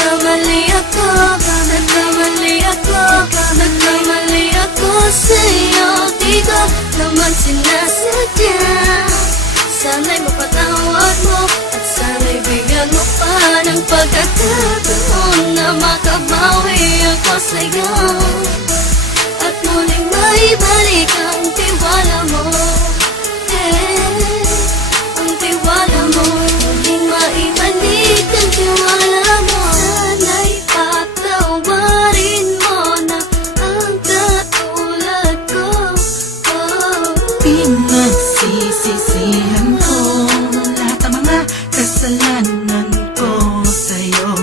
nagkamali ako, nagkamali ako, nagkamali ako sa'yo. Di ko naman sinasadya. Sana'y mapatawad mo at sana'y bigyan mo pa ng pagkakataon na makabawi ako sa'yo at muling maibalik ang tiwala mo. Ang tiwala mo, muling maibalik ang tiwala mo. Sana'y patawarin mo na ang katulad ko. Pinagsisisihan ko lahat ng mga kasalanan ko sa'yo.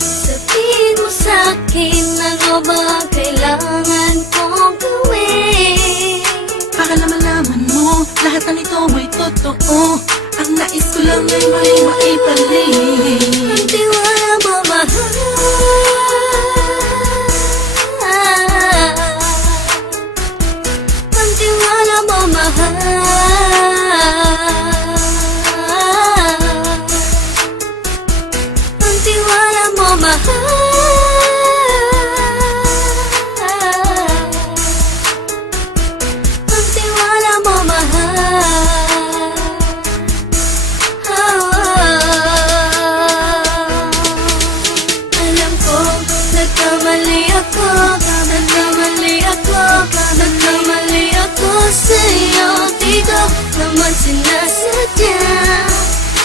Sabihin mo sa'kin ano ba kailangan kong gawin Para malaman mo lahat ng ito ay totoo. Ang nais ko lang ay maibalik ang tiwala mo, mahal. Ang tiwala mo, mahal. Ang tiwala mo, mahal. Ang tiwala mo, mahal. Alam ko, nagkamali ako, nagkamali ako, nagkamali ako sa'yo. Di ko naman sinasadya.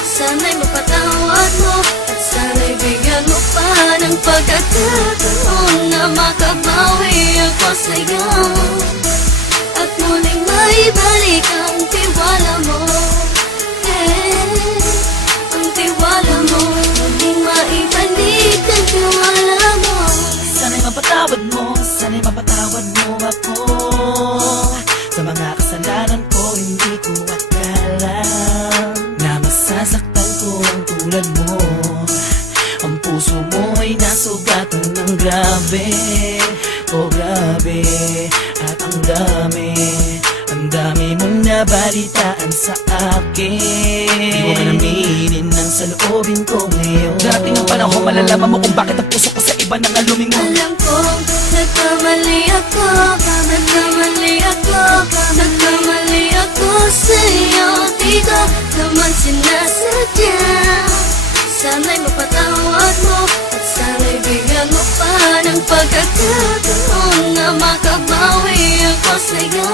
Sana'y mapatawad mo at sana'y bigyan mo pa ng pagkakataon na makabawi ako sa'yo at muling maibalik ang tiwala mo. Ang tiwala mo, muling maibalik ang tiwala mo. Sana'y mapatawad mo, sana'y mapatawad mo ako sa mga kasalanan ko. Hindi ko akala na masasaktan ko ang tulad mo. Ang puso mo ay nasugatan ng grabe, oh grabe. At ang dami mong nabalitaan sa akin. Di mo man aminin ng saloobin ko ngayon. Darating ang panahon, malalaman mo kung bakit ang puso ko sa iba nang lumingon. Alam ko, nagkamali ako, nagkamali ako, nagkamali ako sa'yo. Di ko naman sinasadya. Sana'y mapatawad mo at sana'y bigyan mo pa ng pagkakataon na makabawi ako sa'yo